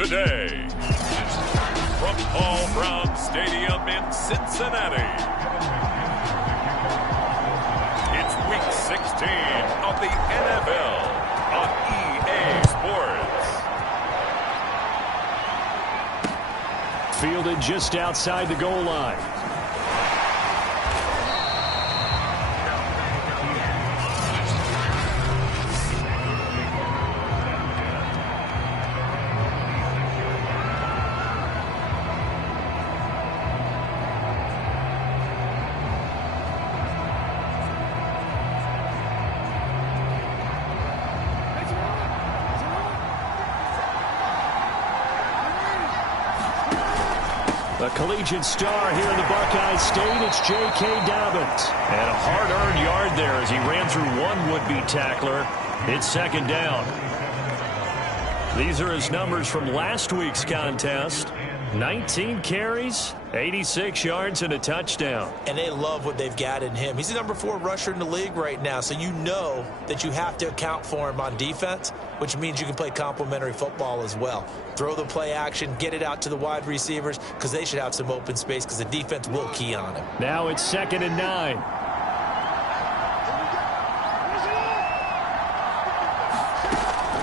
today. From Paul Brown Stadium in Cincinnati, it's Week 16 of the NFL on EA Sports. Fielded just outside the goal line. A collegiate star here in the Buckeye State, it's J.K. Dobbins. And a hard-earned yard there as he ran through one would-be tackler. It's second down. These are his numbers from last week's contest. 19 carries, 86 yards, and a touchdown. And they love what they've got in him. He's the number 4 rusher in the league right now, so you know that you have to account for him on defense, which means you can play complementary football as well. Throw the play action, get it out to the wide receivers, because they should have some open space because the defense will key on him. Now it's 2nd and 9.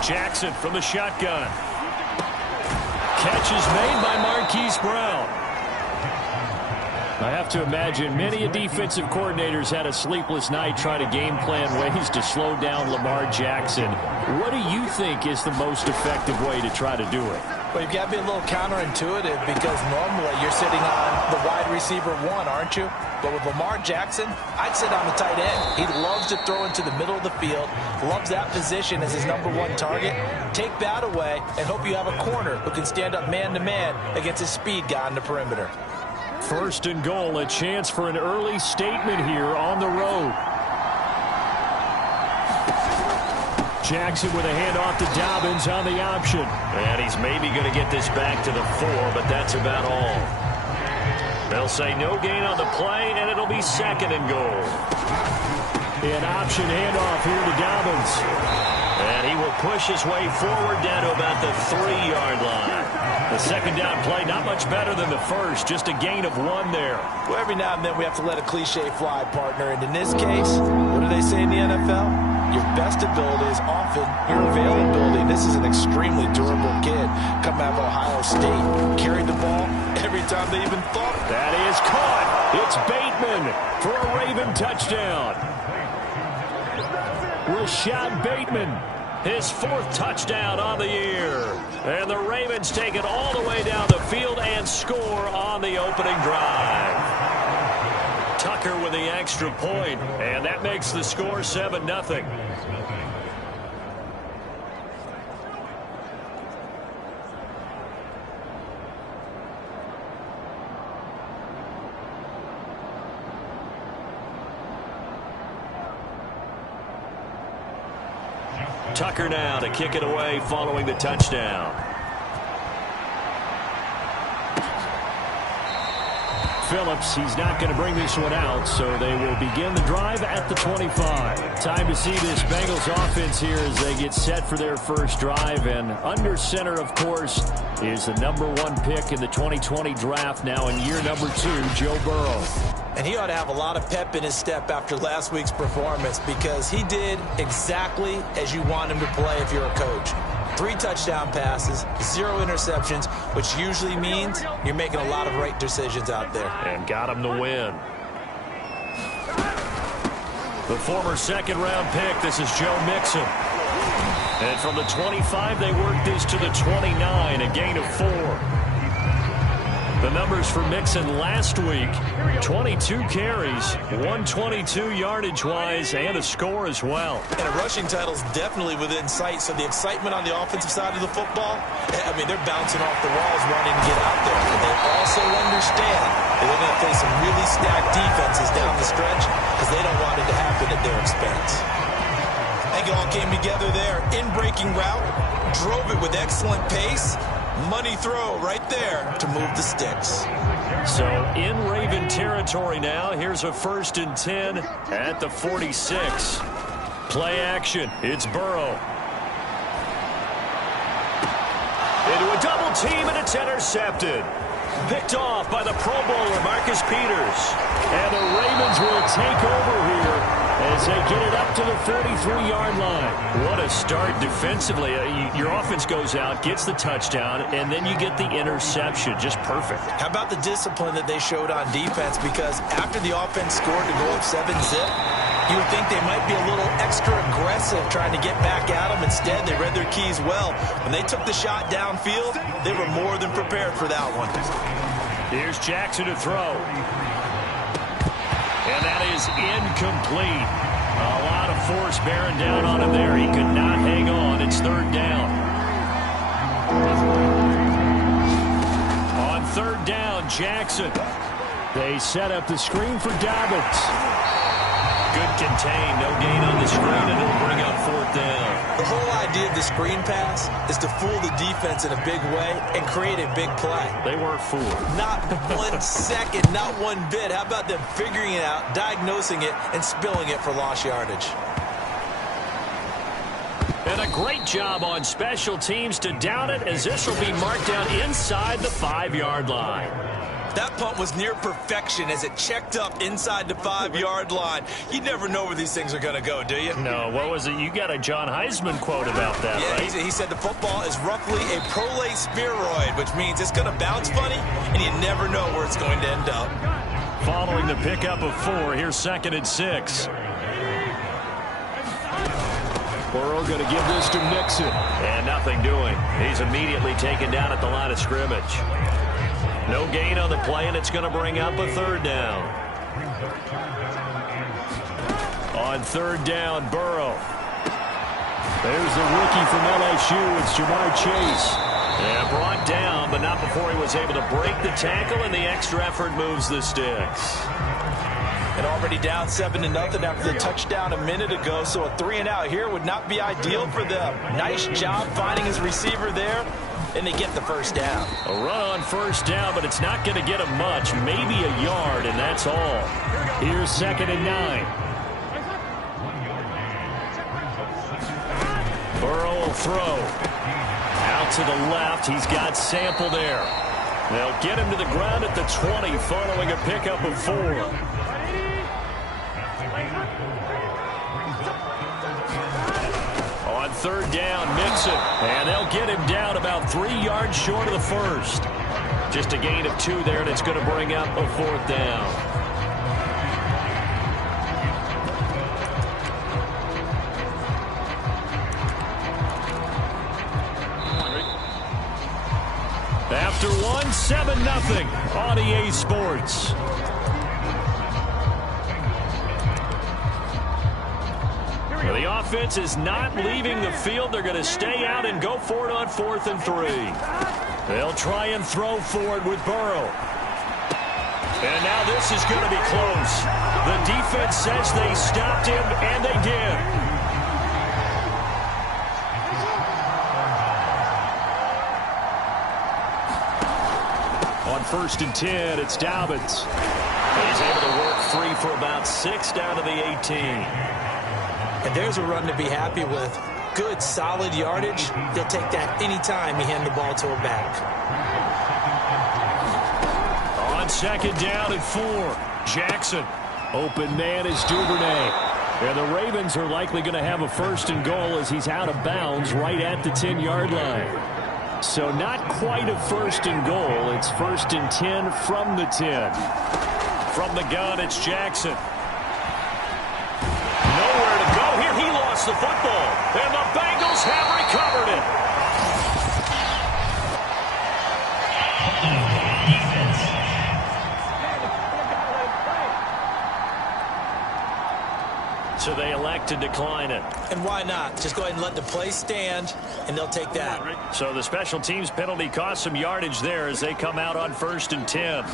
Jackson from the shotgun. Catch is made by Marquise Brown. I have to imagine many a defensive coordinators had a sleepless night trying to game plan ways to slow down Lamar Jackson. What do you think is the most effective way to try to do it? Well, you've got to be a little counterintuitive because normally you're sitting on the wide receiver 1, aren't you? But with Lamar Jackson, I'd sit on the tight end. He loves to throw into the middle of the field, loves that position as his number 1 target. Take that away and hope you have a corner who can stand up man-to-man against a speed guy on the perimeter. 1st and goal, a chance for an early statement here on the road. Jackson with a handoff to Dobbins on the option. And he's maybe going to get this back to the 4, but that's about all. They'll say no gain on the play, and it'll be 2nd and goal. An option handoff here to Dobbins. And he will push his way forward down to about the 3-yard line. The second down play, not much better than the first, just a gain of 1 there. Well, every now and then we have to let a cliche fly, partner. And in this case, what do they say in the NFL? Your best ability is often your availability. This is an extremely durable kid coming out of Ohio State. Carried the ball every time they even thought. That is caught. It's Bateman for a Raven touchdown. Rashad Bateman, his 4th touchdown on the year. And the Ravens take it all the way down the field and score on the opening drive. Tucker with the extra point, and that makes the score 7-0. Tucker now to kick it away following the touchdown. Phillips, he's not going to bring this one out, so they will begin the drive at the 25. Time to see this Bengals offense here as they get set for their first drive. And under center, of course, is the number 1 pick in the 2020 draft, now in year number 2, Joe Burrow. And he ought to have a lot of pep in his step after last week's performance because he did exactly as you want him to play if you're a coach. 3 touchdown passes, 0 interceptions, which usually means you're making a lot of right decisions out there. And got him to win. The former 2nd-round pick, this is Joe Mixon. And from the 25, they work this to the 29, a gain of 4. The numbers for Mixon last week, 22 carries, 122 yardage-wise, and a score as well. And a rushing title is definitely within sight, so the excitement on the offensive side of the football, I mean, they're bouncing off the walls wanting to get out there. But they also understand that they're going to face some really stacked defenses down the stretch because they don't want it to happen at their expense. I think it all came together there. In-breaking route, drove it with excellent pace. Money throw right there to move the sticks. So in Raven territory now. Here's a 1st and 10 at the 46. Play action. It's Burrow. Into a A double team, and it's intercepted. Picked off by the Pro Bowler, Marcus Peters. And the Ravens will take over here as they get it up to the 43-yard line. What a start defensively. Your offense goes out, gets the touchdown, and then you get the interception. Just perfect. How about the discipline that they showed on defense? Because after the offense scored to go up 7-zip, you would think they might be a little extra aggressive trying to get back at them. Instead, they read their keys well. When they took the shot downfield, they were more than prepared for that one. Here's Jackson to throw. And that is incomplete. A lot of force bearing down on him there. He could not hang on. It's third down. On third down, Jackson. They set up the screen for Dobbins. Good contain. No gain on the screen, and it'll bring up fourth down. The whole idea of the screen pass is to fool the defense in a big way and create a big play. They weren't fooled. Not 1 second, not one bit. How about them figuring it out, diagnosing it, and spilling it for lost yardage? And a great job on special teams to down it, as this will be marked down inside the 5-yard line. That punt was near perfection as it checked up inside the 5-yard line. You never know where these things are going to go, do you? No, what was it? You got a John Heisman quote about that, yeah, right? He said the football is roughly a prolate spheroid, which means it's going to bounce funny, and you never know where it's going to end up. Following the pickup of 4, here's 2nd and 6. Burrow going to give this to Mixon. And nothing doing. He's immediately taken down at the line of scrimmage. No gain on the play, and it's going to bring up a third down. On third down, Burrow. There's the rookie from LSU. It's Ja'Marr Chase. And brought down, but not before he was able to break the tackle, and the extra effort moves the sticks. And already down 7-0 after the touchdown a minute ago, so a 3-and-out here would not be ideal for them. Nice job finding his receiver there, and they get the first down. A run on first down, but it's not going to get him much, maybe a yard, and that's all. Here's 2nd and 9. Burrow will throw. Out to the left, he's got Sample there. They'll get him to the ground at the 20 following a pickup of 4. On third down, Mixon. And they'll get him down about 3 yards short of the first. Just a gain of 2 there, and it's going to bring up a fourth down. After 1, 7-0 on EA Sports. Well, the offense is not leaving the field. They're going to stay out and go for it on 4th and 3. They'll try and throw for it with Burrow. And now this is going to be close. The defense says they stopped him, and they did. On 1st and 10, it's Dobbins. He's able to work free for about 6 down to the 18. And there's a run to be happy with. Good, solid yardage. They'll take that anytime you hand the ball to a back. On 2nd down and 4, Jackson. Open man is Duvernay. And the Ravens are likely going to have a 1st and goal as he's out of bounds right at the 10-yard line. So not quite a 1st and goal. It's 1st and 10 from the 10. From the gun, it's Jackson. Nowhere to go here. He lost the football. And the Bengals have recovered it. So they elect to decline it. And why not? Just go ahead and let the play stand, and they'll take that. So the special teams penalty cost some yardage there as they come out on 1st and 10.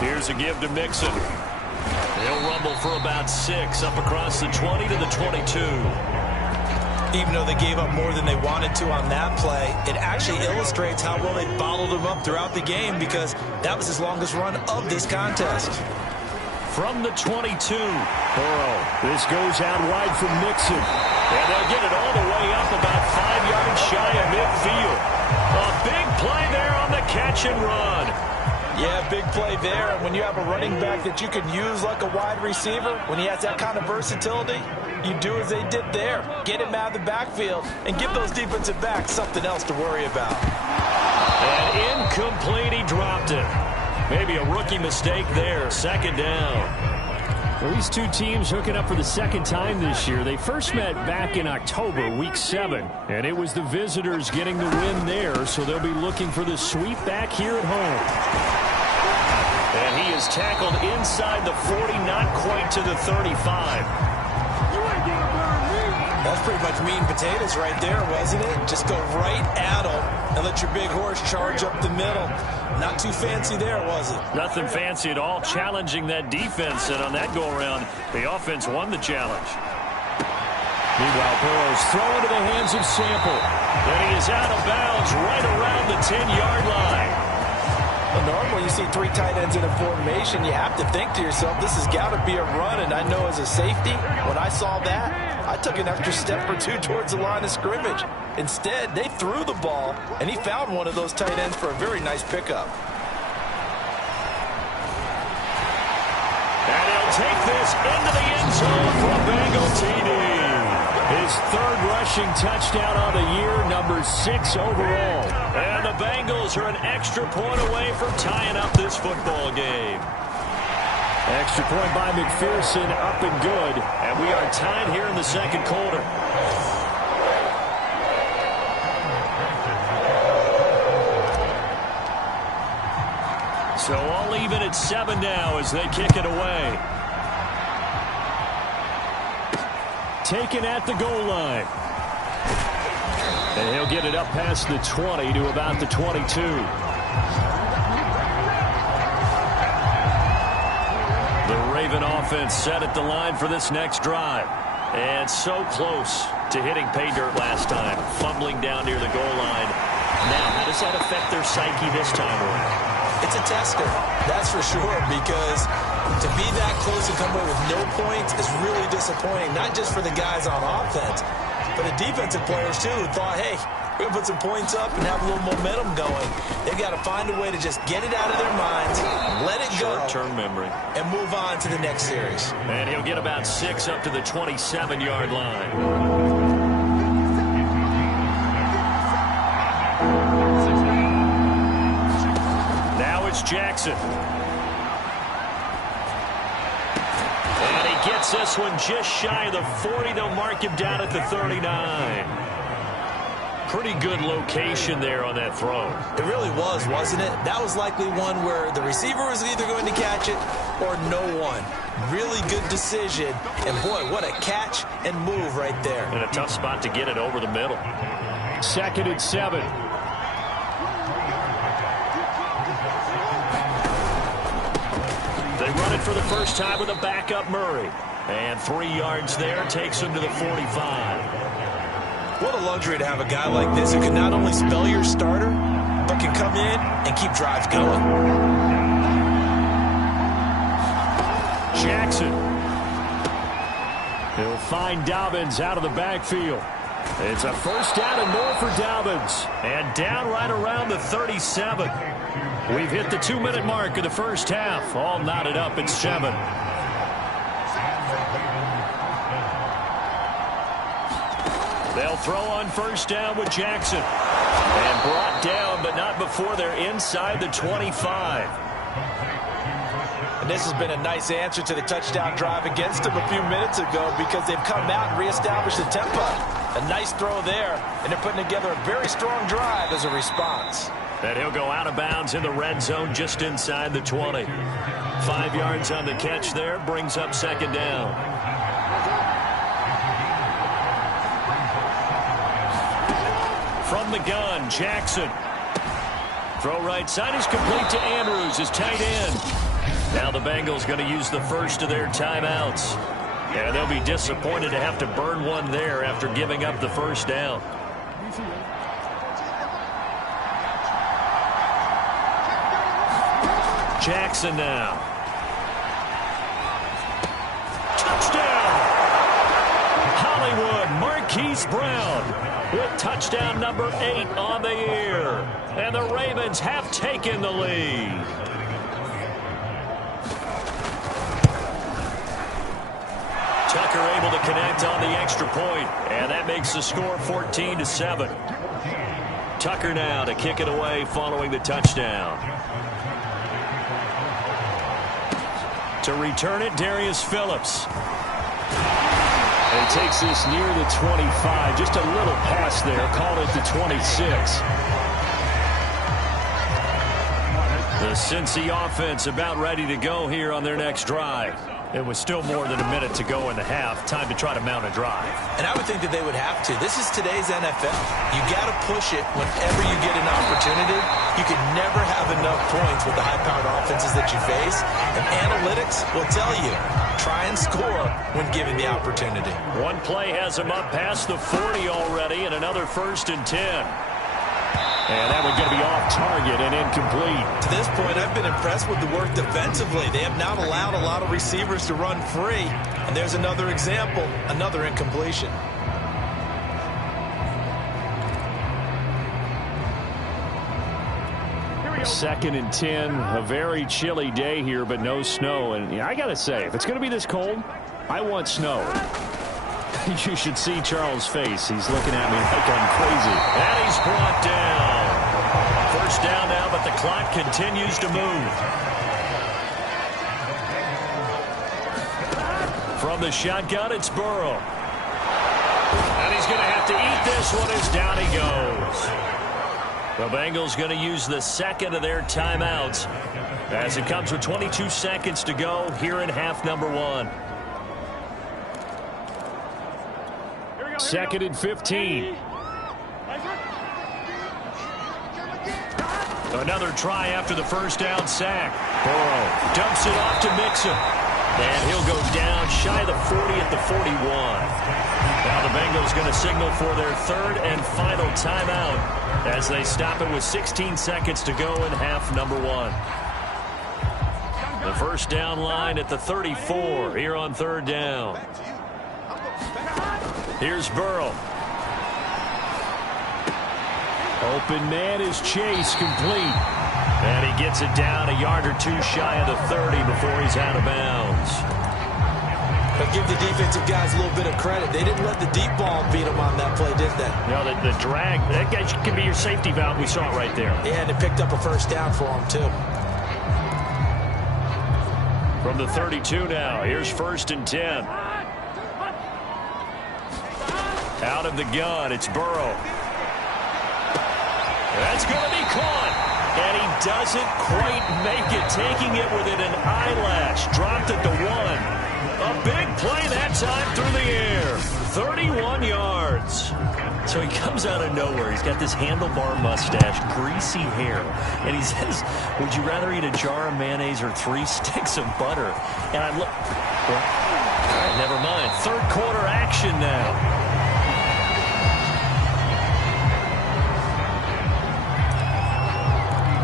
Here's a give to Mixon. He'll rumble for about 6 up across the 20 to the 22. Even though they gave up more than they wanted to on that play, it actually illustrates how well they bottled them up throughout the game, because that was his longest run of this contest. From the 22, Burrow. This goes out wide from Mixon. And they'll get it all the way up about 5 yards shy of midfield. A catch and run. Yeah, big play there. And when you have a running back that you can use like a wide receiver, when he has that kind of versatility, you do as they did there. Get him out of the backfield and give those defensive backs something else to worry about. And incomplete, he dropped it. Maybe a rookie mistake there, second down. Well, these two teams hooking up for the second time this year. They first met back in October, Week 7, and it was the visitors getting the win there, so they'll be looking for the sweep back here at home. And he is tackled inside the 40, not quite to the 35. That's pretty much meat and potatoes right there, wasn't it? Just go right at him and let your big horse charge up the middle. Not too fancy there, was it? Nothing fancy at all, challenging that defense, and on that go-around, the offense won the challenge. Meanwhile, Burrow's throw into the hands of Sample. And he is out of bounds right around the 10-yard line. Well, normally you see three tight ends in a formation, you have to think to yourself, this has got to be a run, and I know as a safety, when I saw that, I took an extra step or two towards the line of scrimmage. Instead, they threw the ball, and he found one of those tight ends for a very nice pickup. And he'll take this into the end zone for a Bengal TD. His third rushing touchdown on the year, number 6 overall. And the Bengals are an extra point away from tying up this football game. Extra point by McPherson, up and good. And we are tied here in the second quarter. So all even at 7 now as they kick it away. Taken at the goal line. And he'll get it up past the 20 to about the 22. The Raven offense set at the line for this next drive. And so close to hitting pay dirt last time. Fumbling down near the goal line. Now, how does that affect their psyche this time around? It's a tester, that's for sure, because to be that close and come away with no points is really disappointing, not just for the guys on offense, but the defensive players, too, who thought, hey, we're going to put some points up and have a little momentum going. They've got to find a way to just get it out of their minds, let it go, short-term memory, and move on to the next series. And he'll get about 6 up to the 27-yard line. It's Jackson. And he gets this one just shy of the 40. They'll mark him down at the 39. Pretty good location there on that throw. It really was, wasn't it? That was likely one where the receiver was either going to catch it or no one. Really good decision. And, boy, what a catch and move right there. And a tough spot to get it over the middle. 2nd and 7. They run it for the first time with a backup Murray. And 3 yards there takes him to the 45. What a luxury to have a guy like this who can not only spell your starter, but can come in and keep drives going. Jackson. He'll find Dobbins out of the backfield. It's a first down and more for Dobbins. And down right around the 37. We've hit the 2-minute mark of the first half. All knotted up at 7. They'll throw on first down with Jackson. And brought down, but not before they're inside the 25. And this has been a nice answer to the touchdown drive against them a few minutes ago because they've come out and reestablished the tempo. A nice throw there, and they're putting together a very strong drive as a response. And he'll go out of bounds in the red zone just inside the 20. 5 yards on the catch there, brings up second down. From the gun, Jackson. Throw right side is complete to Andrews, his tight end. Now the Bengals going to use the first of their timeouts. And they'll be disappointed to have to burn one there after giving up the first down. Jackson now. Touchdown! Hollywood, Marquise Brown. with touchdown number 8 on the year. And the Ravens have taken the lead. Tucker able to connect on the extra point, and that makes the score 14-7. Tucker now to kick it away following the touchdown. To return it, Darius Phillips. And he takes this near the 25. Just a little pass there. Call it the 26. The Cincy offense about ready to go here on their next drive. It was still more than a minute to go in the half. Time to try to mount a drive. And I would think that they would have to. This is today's NFL. You got to push it whenever you get an opportunity. You can never have enough points with the high-powered offenses that you face. And analytics will tell you, try and score when given the opportunity. One play has him up past the 40 already, and another 1st and 10. And that one's going to be off target and incomplete. To this point, I've been impressed with the work defensively. They have not allowed a lot of receivers to run free. And there's another example, another incompletion. Second and 10, a very chilly day here, but no snow. And I got to say, if it's going to be this cold, I want snow. You should see Charles' face. He's looking at me like I'm crazy. And he's brought down. First down now, but the clock continues to move. From the shotgun, it's Burrow. And he's going to have to eat this one as down he goes. The Bengals going to use the second of their timeouts as it comes with 22 seconds to go here in half number 1. Second and 15. Another try after the first down sack. Burrow dumps it off to Mixon. And he'll go down shy of the 40 at the 41. Now the Bengals going to signal for their third and final timeout as they stop it with 16 seconds to go in half number 1. The first down line at the 34 here on third down. Here's Burrow. Open man is Chase, complete. And he gets it down a yard or two shy of the 30 before he's out of bounds. But give the defensive guys a little bit of credit. They didn't let the deep ball beat them on that play, did they? No, the drag, that guy could be your safety valve. We saw it right there. Yeah, and it picked up a first down for him, too. From the 32 now, here's 1st and 10. Out of the gun, it's Burrow. That's going to be caught. And he doesn't quite make it, taking it within an eyelash. Dropped at the 1. A big play that time through the air. 31 yards. So he comes out of nowhere. He's got this handlebar mustache, greasy hair. And he says, would you rather eat a jar of mayonnaise or 3 sticks of butter? And I look, well, all right, never mind. Third quarter action now.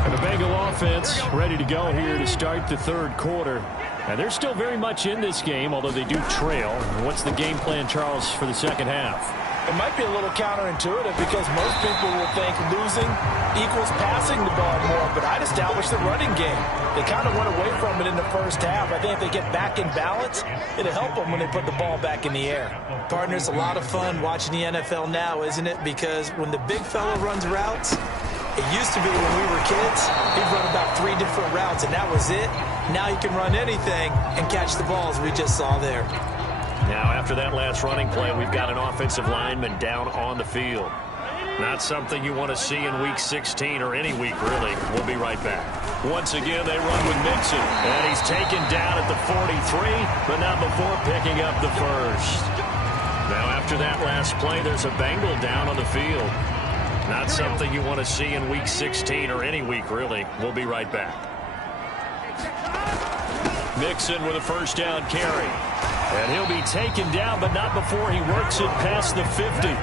The Bengal offense ready to go here to start the third quarter. And they're still very much in this game, although they do trail. What's the game plan, Charles, for the second half? It might be a little counterintuitive because most people will think losing equals passing the ball more, but I'd establish the running game. They kind of went away from it in the first half. I think if they get back in balance, it'll help them when they put the ball back in the air. Partner, it's a lot of fun watching the NFL now, isn't it? Because when the big fella runs routes, it used to be when we were kids, he'd run about 3 different routes, and that was it. Now he can run anything and catch the balls we just saw there. Now, after that last running play, we've got an offensive lineman down on the field. Not something you want to see in Week 16 or any week, really. We'll be right back. Once again, they run with Mixon. And he's taken down at the 43, but not before picking up the first. Now, after that last play, there's a Bengal down on the field. Not something you want to see in Week 16 or any week, really. We'll be right back. Mixon with a first down carry. And he'll be taken down, but not before he works it past the 50.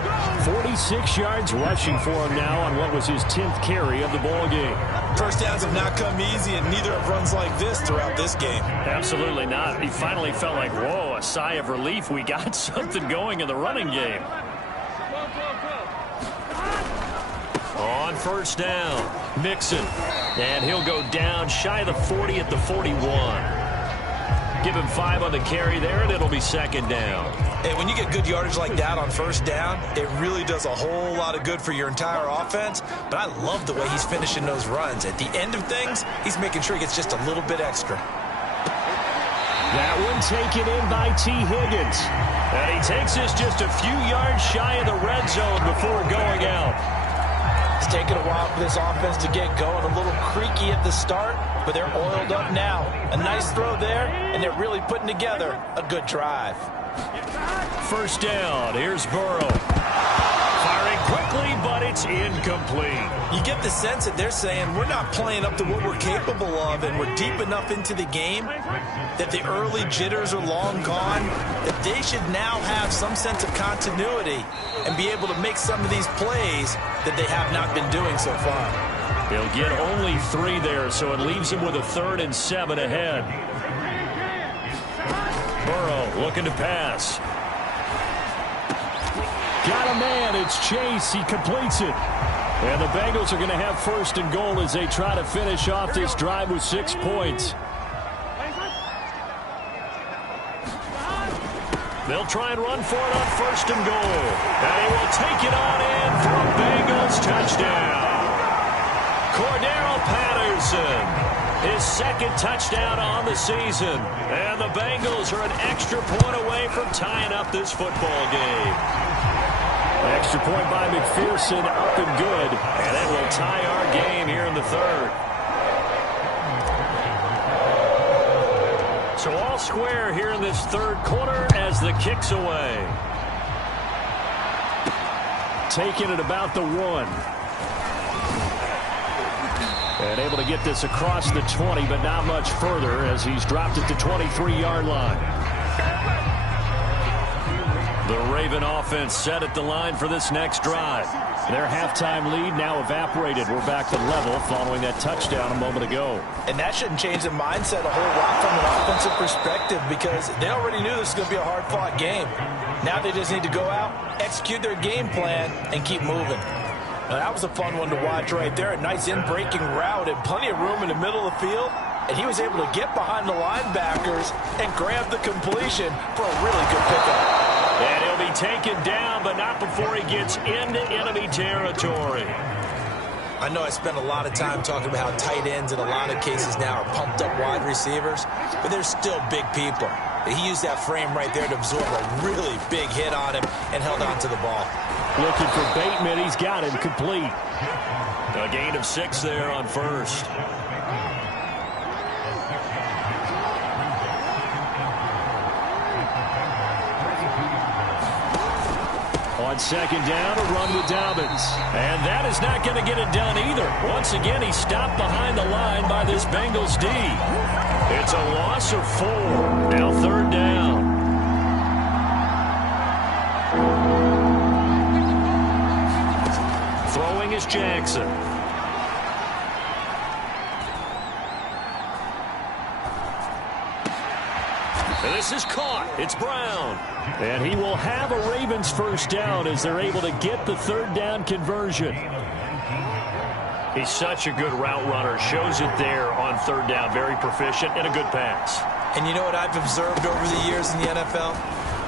46 yards rushing for him now on what was his 10th carry of the ball game. First downs have not come easy, and neither have runs like this throughout this game. Absolutely not. He finally felt like, whoa, a sigh of relief. We got something going in the running game. on first down. Mixon. And he'll go down shy of the 40 at the 41. Give him 5 on the carry there, and it'll be second down. Hey, when you get good yardage like that on first down, it really does a whole lot of good for your entire offense. But I love the way he's finishing those runs. At the end of things, he's making sure he gets just a little bit extra. That one taken in by T. Higgins. And he takes us just a few yards shy of the red zone before going out. It's taken a while for this offense to get going. A little creaky at the start, but they're oiled up now. A nice throw there, and they're really putting together a good drive. First down. Here's Burrow. Firing quickly, but it's incomplete. You get the sense that they're saying we're not playing up to what we're capable of, and we're deep enough into the game that the early jitters are long gone, that they should now have some sense of continuity and be able to make some of these plays that they have not been doing so far. They'll get only 3 there, so it leaves them with a 3rd and 7 ahead. Burrow looking to pass. Got a man. It's Chase. He completes it. And the Bengals are going to have first and goal as they try to finish off this drive with 6 points. They'll try and run for it on first and goal. And he will take it on in for a Bengals touchdown. Cordero Patterson, his 2nd touchdown on the season. And the Bengals are an extra point away from tying up this football game. Extra point by McPherson, up and good. And it will tie our game here in the 3rd. So all square here in this 3rd quarter as the kick's away. Taking it about the 1. And able to get this across the 20, but not much further as he's dropped it to 23-yard line. The Raven offense set at the line for this next drive. Their halftime lead now evaporated. We're back to level following that touchdown a moment ago. And that shouldn't change the mindset a whole lot from an offensive perspective because they already knew this was going to be a hard-fought game. Now they just need to go out, execute their game plan, and keep moving. Now, that was a fun one to watch right there. A nice in-breaking route and plenty of room in the middle of the field. And he was able to get behind the linebackers and grab the completion for a really good pickup. And he'll be taken down, but not before he gets into enemy territory. I know I spent a lot of time talking about how tight ends in a lot of cases now are pumped up wide receivers, but they're still big people. He used that frame right there to absorb a really big hit on him and held on to the ball. Looking for Bateman. He's got him complete. A gain of 6 there on first. On second down, a run with Dobbins. And that is not going to get it done either. Once again, he's stopped behind the line by this Bengals D. It's a loss of 4. Now 3rd down. Throwing is Jackson. And this is caught. It's Brown. And he will have a Ravens first down as they're able to get the 3rd down conversion. He's such a good route runner. Shows it there on 3rd down. Very proficient and a good pass. And you know what I've observed over the years in the NFL?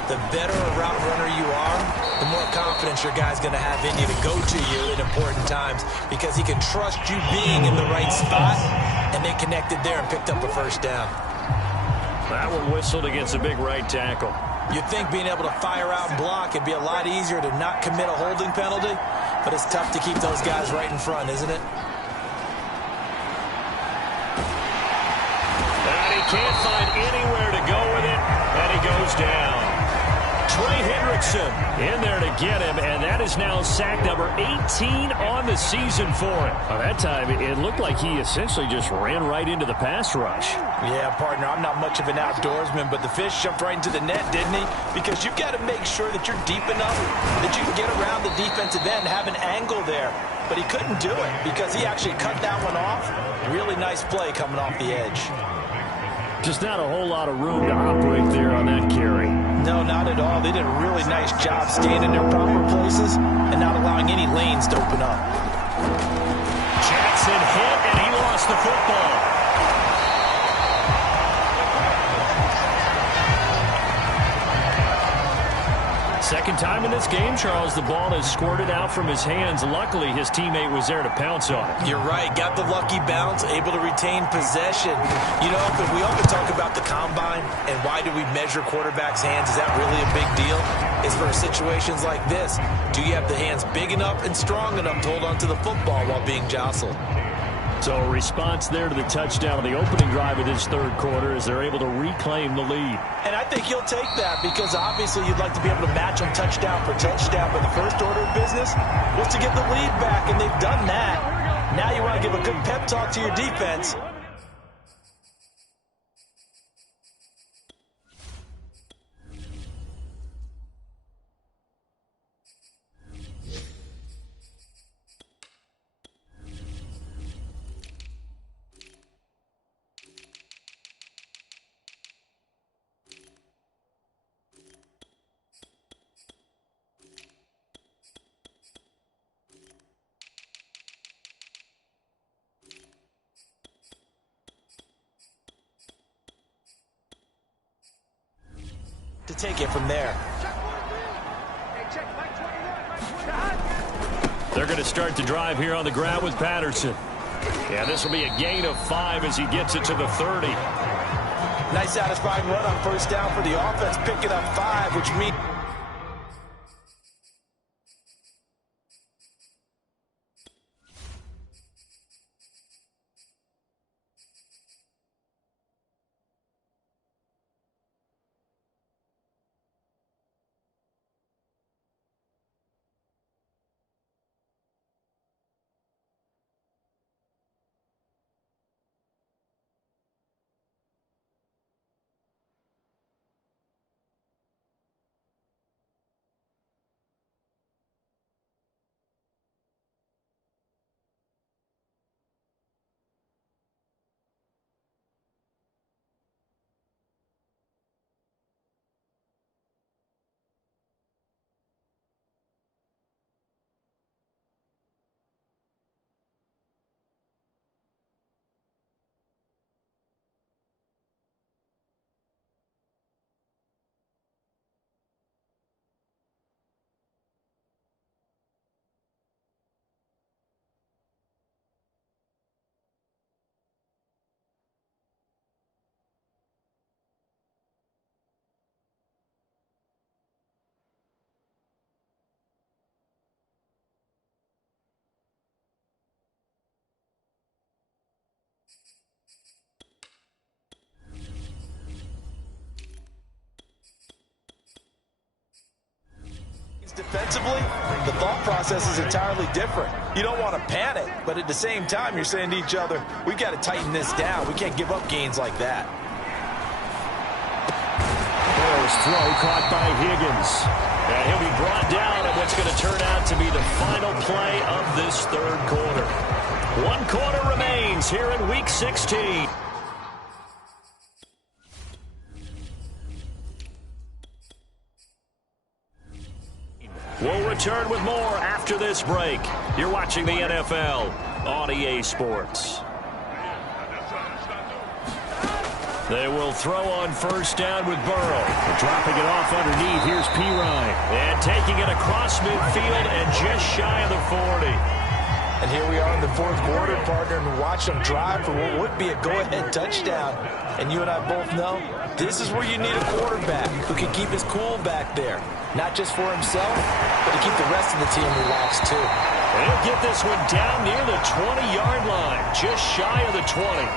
The better a route runner you are, the more confidence your guy's going to have in you to go to you in important times because he can trust you being in the right spot, and they connected there and picked up a first down. That one whistled against a big right tackle. You'd think being able to fire out and block it'd be a lot easier to not commit a holding penalty, but it's tough to keep those guys right in front, isn't it? And he can't find anywhere to go with it, and he goes down. Trey Hendrickson in there to get him, and that is now sack number 18 on the season for him. By that time, it looked like he essentially just ran right into the pass rush. Yeah, partner, I'm not much of an outdoorsman, but the fish jumped right into the net, didn't he? Because you've got to make sure that you're deep enough that you can get around the defensive end and have an angle there. But he couldn't do it because he actually cut that one off. Really nice play coming off the edge. Just not a whole lot of room to operate there on that carry. No, not at all. They did a really nice job staying in their proper places and not allowing any lanes to open up. Jackson hit, and he lost the football. Second time in this game, Charles, the ball has squirted out from his hands. Luckily, his teammate was there to pounce on it. You're right. Got the lucky bounce, able to retain possession. You know, we often talk about the combine and why do we measure quarterbacks' hands. Is that really a big deal? It's for situations like this. Do you have the hands big enough and strong enough to hold on to the football while being jostled? So a response there to the touchdown of the opening drive of this third quarter as they're able to reclaim the lead. And I think he'll take that because obviously you'd like to be able to match them touchdown for touchdown, but the first order of business was to get the lead back, and they've done that. Now you want to give a good pep talk to your defense. To take it from there. They're going to start the drive here on the ground with Patterson. Yeah, this will be a gain of 5 as he gets it to the 30. Nice satisfying run on first down for the offense, picking up 5, which means defensively, the thought process is entirely different. You don't want to panic, but at the same time, you're saying to each other, we've got to tighten this down. We can't give up gains like that. Burrow's throw caught by Higgins. And he'll be brought down at what's going to turn out to be the final play of this third quarter. 1 quarter remains here in Week 16. We'll return with more after this break. You're watching the NFL on EA Sports. They will throw on first down with Burrow. Dropping it off underneath. Here's Pirine. And taking it across midfield and just shy of the 40. And here we are in the fourth quarter, partner, and watch them drive for what would be a go-ahead touchdown. And you and I both know this is where you need a quarterback who can keep his cool back there. Not just for himself, but to keep the rest of the team relaxed, too. And he'll get this one down near the 20-yard line, just shy of the 20.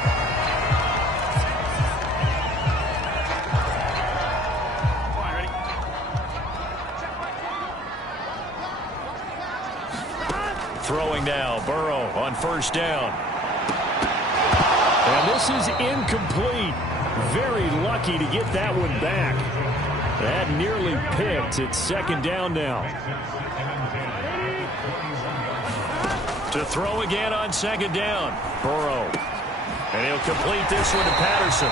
Throwing now, Burrow on first down. And this is incomplete. Very lucky to get that one back. That nearly picked. It's second down now. To throw again on second down, Burrow. And he'll complete this one to Patterson.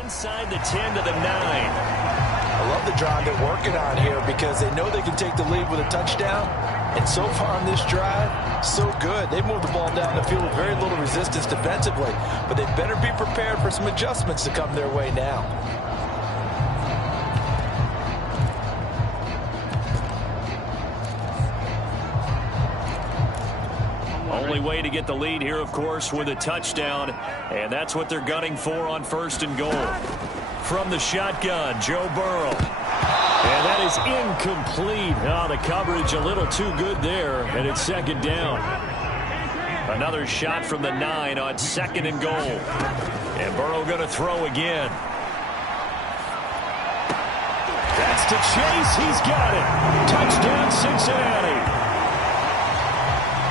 inside the 10 to the 9. I love the drive they're working on here because they know they can take the lead with a touchdown. And so far on this drive, so good. They moved the ball down the field with very little resistance defensively. But they better be prepared for some adjustments to come their way now. Only way to get the lead here, of course, with a touchdown. And that's what they're gunning for on 1st and goal. From the shotgun, Joe Burrow. And that is incomplete. Oh, the coverage a little too good there, and it's 2nd down. Another shot from the 9 on 2nd and goal. And Burrow going to throw again. That's to Chase. He's got it. Touchdown, Cincinnati.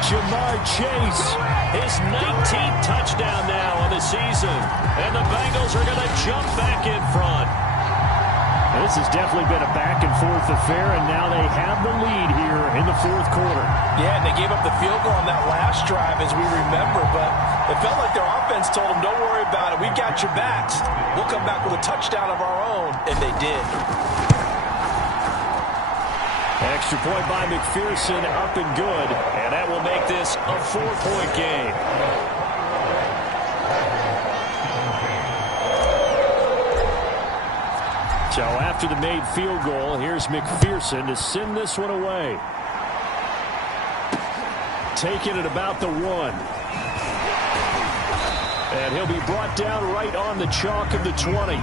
Jamar Chase, his 19th touchdown now on the season. And the Bengals are going to jump back in front. This has definitely been a back-and-forth affair, and now they have the lead here in the 4th quarter. Yeah, and they gave up the field goal on that last drive, as we remember, but it felt like their offense told them, don't worry about it, we got your backs. We'll come back with a touchdown of our own, and they did. Extra point by McPherson, up and good, and that will make this a 4-point game. So after the made field goal, here's McPherson to send this one away. Taking it about the 1. And he'll be brought down right on the chalk of the 20.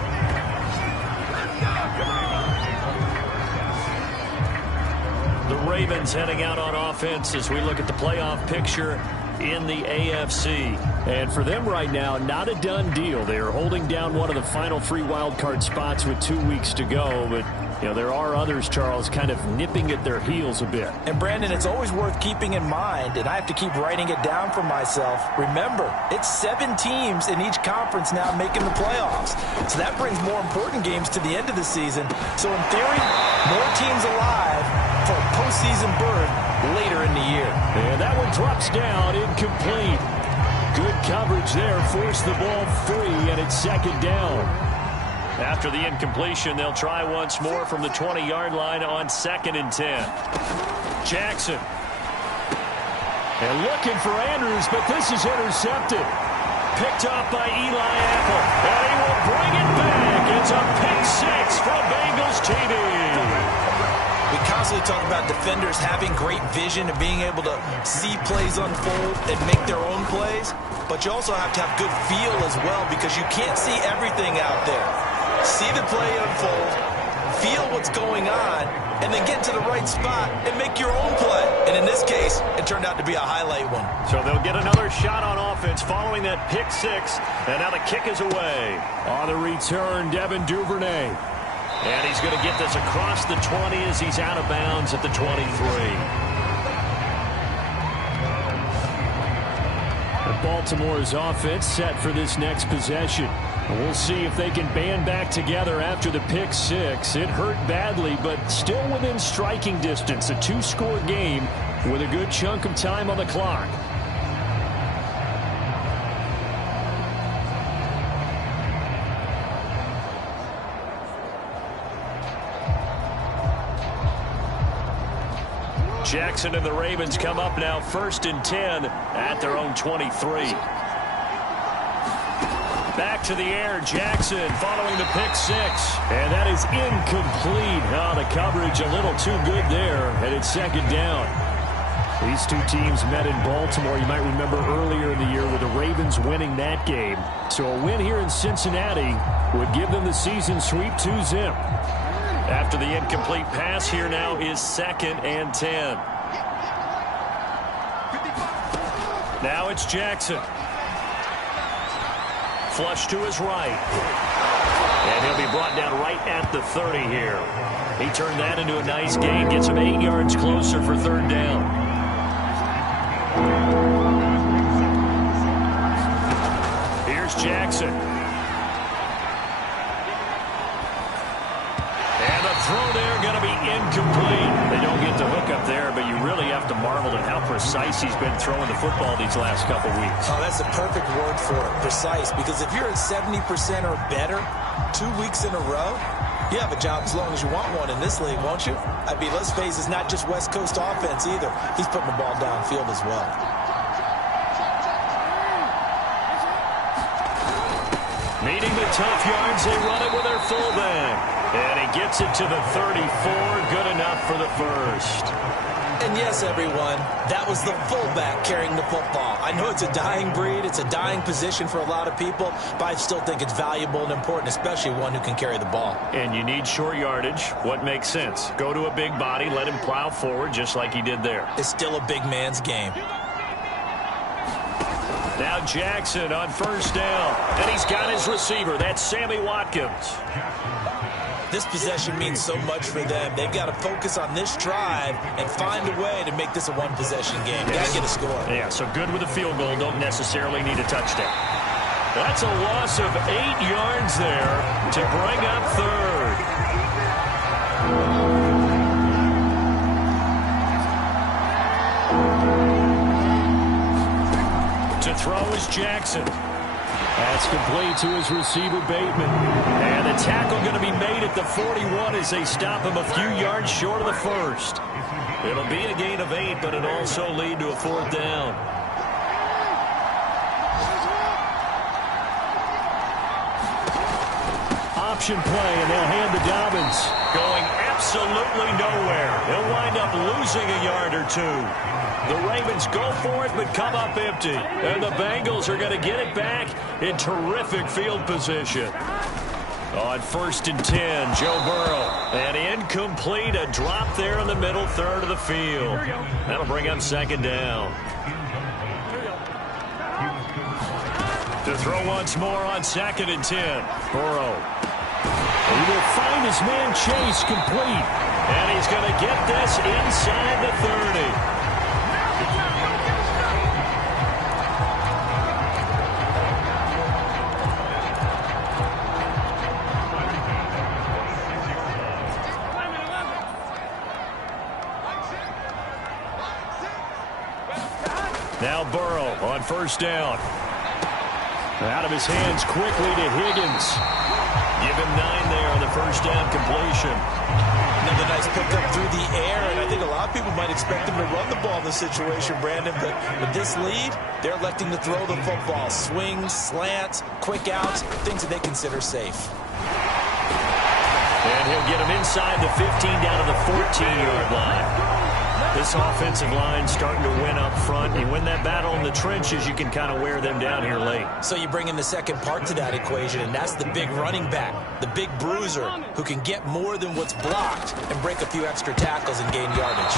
The Ravens heading out on offense as we look at the playoff picture in the AFC. And for them right now, not a done deal. They are holding down one of the final 3 wildcard spots with 2 weeks to go. But, you know, there are others, Charles, kind of nipping at their heels a bit. And, Brandon, it's always worth keeping in mind, and I have to keep writing it down for myself. Remember, it's 7 teams in each conference now making the playoffs. So that brings more important games to the end of the season. So, in theory, more teams alive for a postseason berth later in the year. And that one drops down, incomplete. Good coverage there, forced the ball free, and it's 2nd down. After the incompletion, they'll try once more from the 20-yard line on 2nd and 10. Jackson. And looking for Andrews, but this is intercepted. Picked up by Eli Apple. And he will bring it back. It's a pick 6 from Bengals TV. We constantly talk about defenders having great vision and being able to see plays unfold and make their own plays. But you also have to have good feel as well because you can't see everything out there. See the play unfold, feel what's going on, and then get to the right spot and make your own play. And in this case, it turned out to be a highlight one. So they'll get another shot on offense following that pick 6. And now the kick is away. On the return, Devin Duvernay. And he's going to get this across the 20 as he's out of bounds at the 23. Baltimore's offense set for this next possession. We'll see if they can band back together after the pick 6. It hurt badly, but still within striking distance. A 2-score game with a good chunk of time on the clock. Jackson and the Ravens come up now 1st and 10 at their own 23. Back to the air, Jackson following the pick 6. And that is incomplete. Oh, the coverage a little too good there, and it's 2nd down. These 2 teams met in Baltimore, you might remember earlier in the year with the Ravens winning that game. So a win here in Cincinnati would give them the season sweep 2-zip. After the incomplete pass, here now is 2nd and 10. Now it's Jackson. Flush to his right. And he'll be brought down right at the 30 here. He turned that into a nice gain, gets him 8 yards closer for 3rd down. Here's Jackson. And the throw there going to be incomplete. They don't get the hook up there, but you really have to marvel at how precise he's been throwing the football these last couple weeks. Oh, that's the perfect word for it, precise, because if you're at 70% or better 2 weeks in a row, you have a job as long as you want one in this league, won't you? I mean, let's face it, it's not just West Coast offense either. He's putting the ball downfield as well. Needing the tough yards, they run it with their fullback. And he gets it to the 34, good enough for the first. And yes, everyone, that was the fullback carrying the football. I know it's a dying breed, it's a dying position for a lot of people, but I still think it's valuable and important, especially one who can carry the ball. And you need short yardage. What makes sense? Go to a big body, let him plow forward just like he did there. It's still a big man's game. Now Jackson on first down, and he's got his receiver. That's Sammy Watkins. This possession means so much for them. They've got to focus on this drive and find a way to make this a one-possession game. Got to get a score. Yeah, so good with a field goal. Don't necessarily need a touchdown. That's a loss of 8 yards there to bring up third. To throw is Jackson. That's complete to his receiver, Bateman. And the tackle going to be made at the 41 as they stop him a few yards short of the first. It'll be a gain of 8, but it'll also lead to a fourth down. Option play, and they'll hand to Dobbins. Going absolutely nowhere. He'll wind up losing a yard or two. The Ravens go for it, but come up empty. And the Bengals are going to get it back in terrific field position. On 1st and 10, Joe Burrow. And incomplete, a drop there in the middle third of the field. That'll bring up 2nd down. To throw once more on 2nd and 10. Burrow. He will find his man Chase complete. And he's going to get this inside the 30. Now Burrow on 1st down. Out of his hands quickly to Higgins. Give him 9 there on the 1st down completion. Another nice pickup through the air, and I think a lot of people might expect him to run the ball in this situation, Brandon, but with this lead, they're electing to throw the football. Swings, slants, quick outs, things that they consider safe. And he'll get him inside the 15 down to the 14-yard line. This offensive line starting to win up front. You win that battle in the trenches, you can kind of wear them down here late. So you bring in the second part to that equation, and that's the big running back, the big bruiser, who can get more than what's blocked and break a few extra tackles and gain yardage.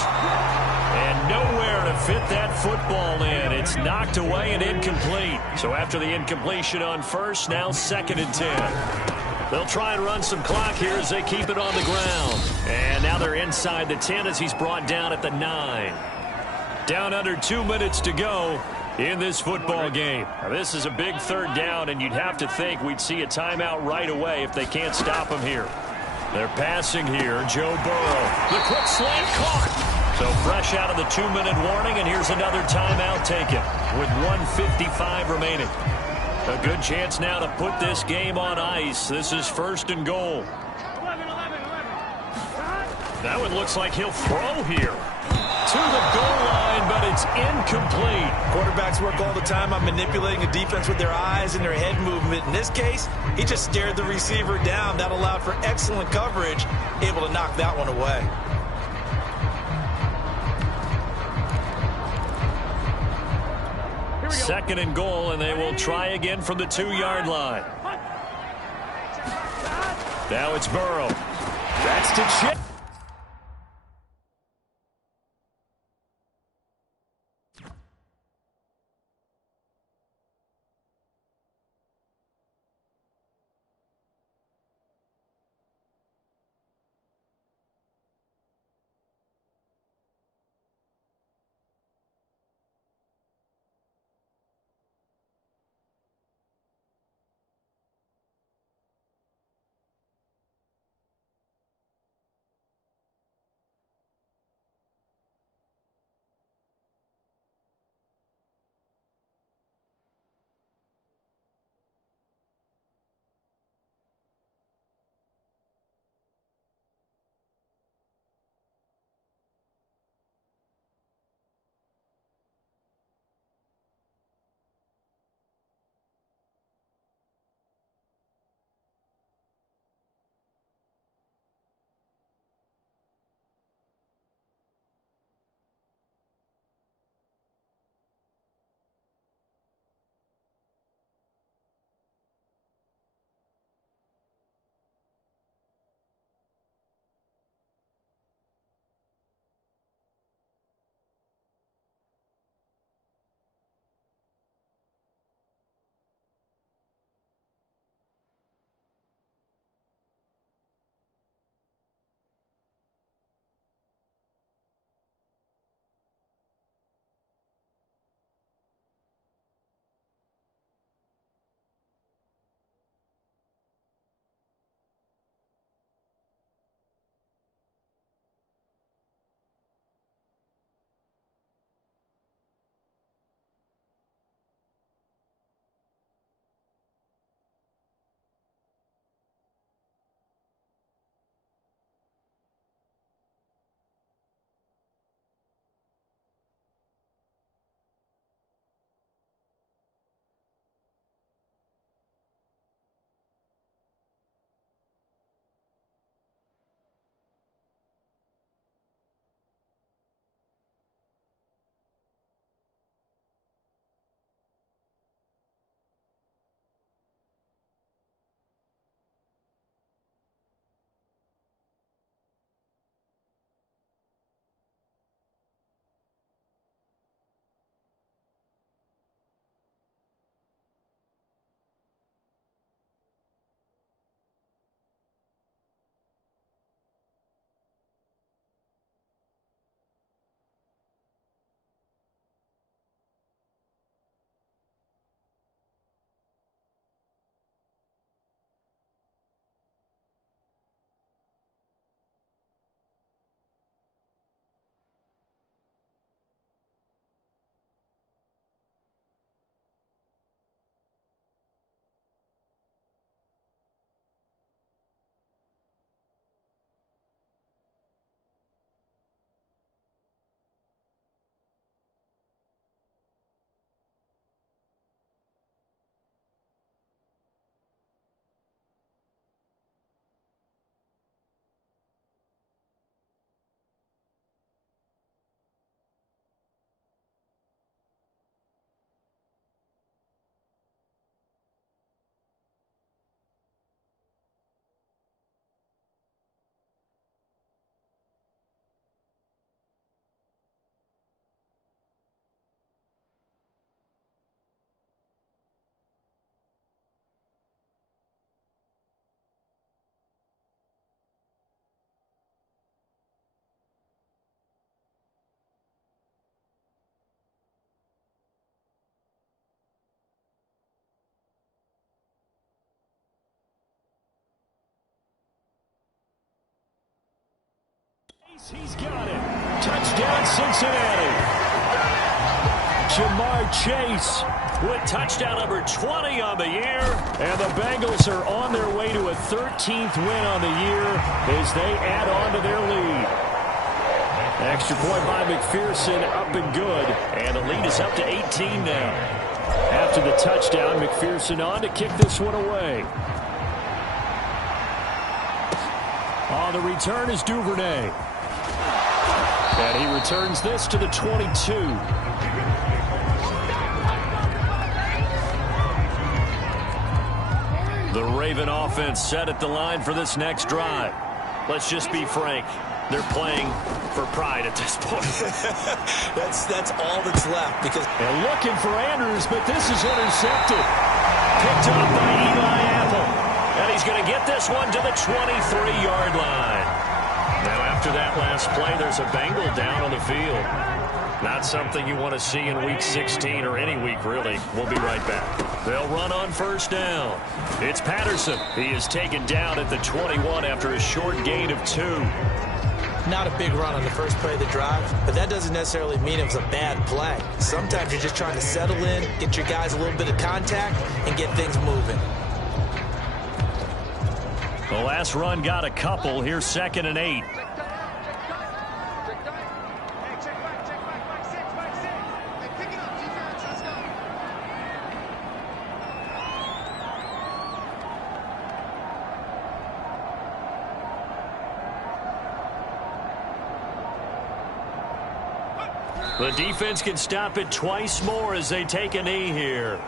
And nowhere to fit that football in. It's knocked away and incomplete. So after the incompletion on 1st, now 2nd and 10. They'll try and run some clock here as they keep it on the ground. And now they're inside the 10 as he's brought down at the 9. Down under 2 minutes to go in this football game. Now, this is a big 3rd down, and you'd have to think we'd see a timeout right away if they can't stop him here. They're passing here. Joe Burrow. The quick slant caught. So fresh out of the 2-minute warning, and here's another timeout taken with 1:55 remaining. A good chance now to put this game on ice. This is 1st and goal. That one looks like he'll throw here. To the goal line, but it's incomplete. Quarterbacks work all the time on manipulating a defense with their eyes and their head movement. In this case, he just stared the receiver down. That allowed for excellent coverage, able to knock that one away. Second and goal, and they will try again from the 2-yard line. Now it's Burrow. That's to Chip. He's got it. Touchdown, Cincinnati. Ja'Marr Chase with touchdown number 20 on the year. And the Bengals are on their way to a 13th win on the year as they add on to their lead. Extra point by McPherson, up and good. And the lead is up to 18 now. After the touchdown, McPherson on to kick this one away. On the return is Duvernay. And he returns this to the 22. The Raven offense set at the line for this next drive. Let's just be frank. They're playing for pride at this point. that's all that's left. And looking for Andrews, but this is intercepted. Picked up by Eli Apple. And he's going to get this one to the 23-yard line. Now, after that last play, there's a Bengal down on the field. Not something you want to see in Week 16 or any week, really. We'll be right back. They'll run on first down. It's Patterson. He is taken down at the 21 after a short gain of 2. Not a big run on the first play of the drive, but that doesn't necessarily mean it was a bad play. Sometimes you're just trying to settle in, get your guys a little bit of contact, and get things moving. The last run got a couple. Here's 2nd and 8. The defense can stop it twice more as they take a knee here.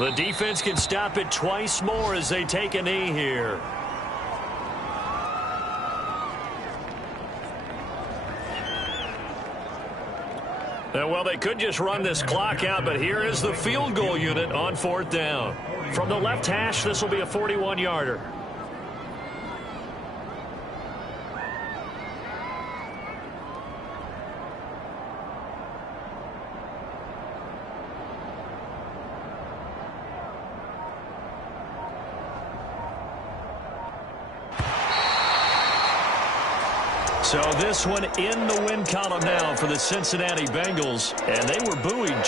The defense can stop it twice more as they take a knee here. Well, they could just run this clock out, but here is the field goal unit on 4th down. From the left hash, this will be a 41-yarder. So this one in the win column now for the Cincinnati Bengals, and they were buoyed.